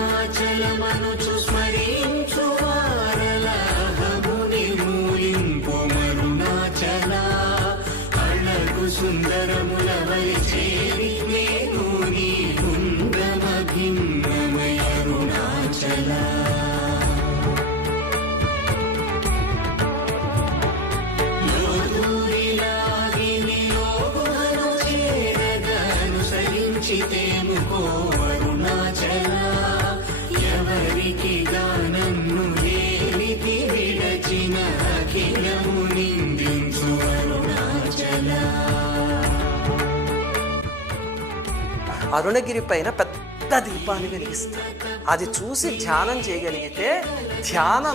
అరుణాచలమనుచు స్మరించు వారలాహముని మూలింపు మరుణాచల కళ్ళకు సుందరముల వలిచేరి నేను నీ గుండమ భిన్నమై అరుణాచల చితేముకో అరుణాచల ఎవరికి నన్ను ఏలితి విడచిన అఖిలము నిందించు అరుణాచల. అరుణగిరి పైన పెద్ద దీపాన్ని వెలిగిస్తారు. అది చూసి ధ్యానం చేయగలిగితే ధ్యానం